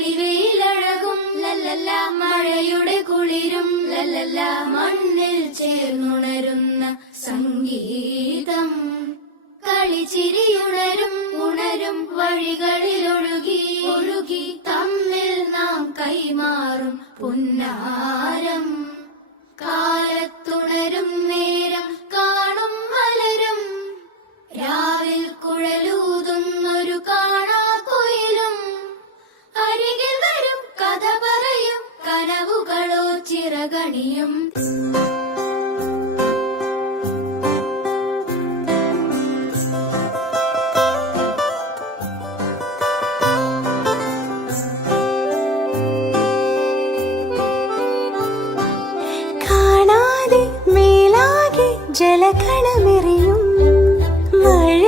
തെളിവെയിലഴകും ലല്ലല്ല, മഴയുടെ കുളിരും ലല്ലല്ല, മണ്ണിൽ ചേർന്നുണരുന്ന സംഗീതം. കളിച്ചിരിയുണരും ഉണരും വഴികളിൽ ഒഴുകി ഒഴുകി തമ്മിൽ നാം കൈമാറും പുന്നാരം. കാലത്തുണരും നേരം കാണും മലരും, രാവിൽ കുഴലൂതുന്നൊരു കാണാക്കുയിലും. അരികിൽ വരും കഥ പറയും കനവുകളോ ചിറകണിയും. ജലകളമെറിയും മഴ